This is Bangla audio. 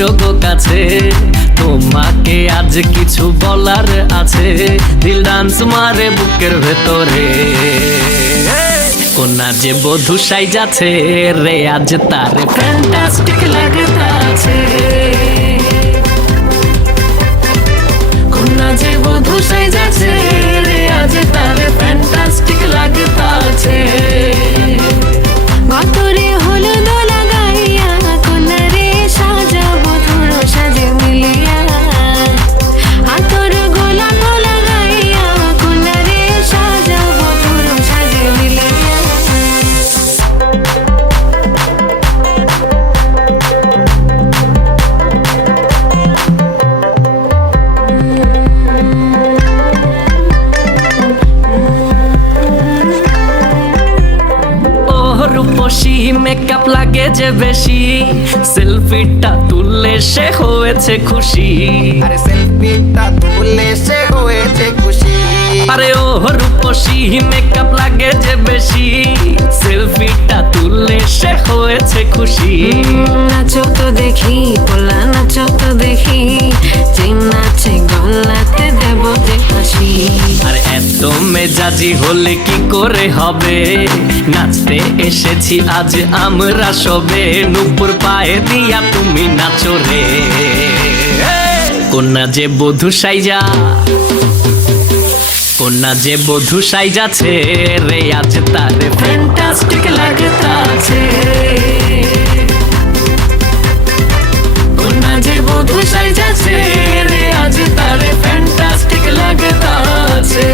এসো গো কাছে, তোমাকে আজ কিছু বলার আছে, দিল ডান্স মারে বুকের ভেতরে। কোনা যে বধূ সাইজাছে রে আজ তার ফ্যান্টাস্টিক লাগতাছে। কোনা যে বধূ সাইজাছে রে আজ তার ফ্যান্টাস্টিক লাগতাছে। গতরে হলুদ লাগাইয়া কোনা রে সাজাবো ধুর সাজে মিলিয়া, আতর গোলাপ লাগাইয়া কোনা রে সাজাবো ধুর সাজে মিলিয়া। রূপসী মেকআপ লাগে যে বেশি, সেলফিটা তুললে সে হয়েছে খুশি। আরে সেলফিটা তুলে সে হয়েছে খুশি। আরে ও রূপসী মেকআপ লাগে যে বেশি, সেলফিটা তুললে সে হয়েছে খুশি। নাচো তো দেখি পোলা নাচো তো দেখি, যে নাচে গলাতে দেব যে হাসি। আর এত মেজাজি হলে কি করে হবে, নাচতে এসেছি আজ আমরা সবে, নুপুর পায়ে দিয়া তুমি নাচো রে। কোনা যে বধূ সাইজা, কোনা যে বধূ সাইজাছে রে আজ তার ফ্যান্টাস্টিক লাগতাছে। কোনা যে বধূ সাইজাছে রে আজ তার ফ্যান্টাস্টিক লাগতাছে।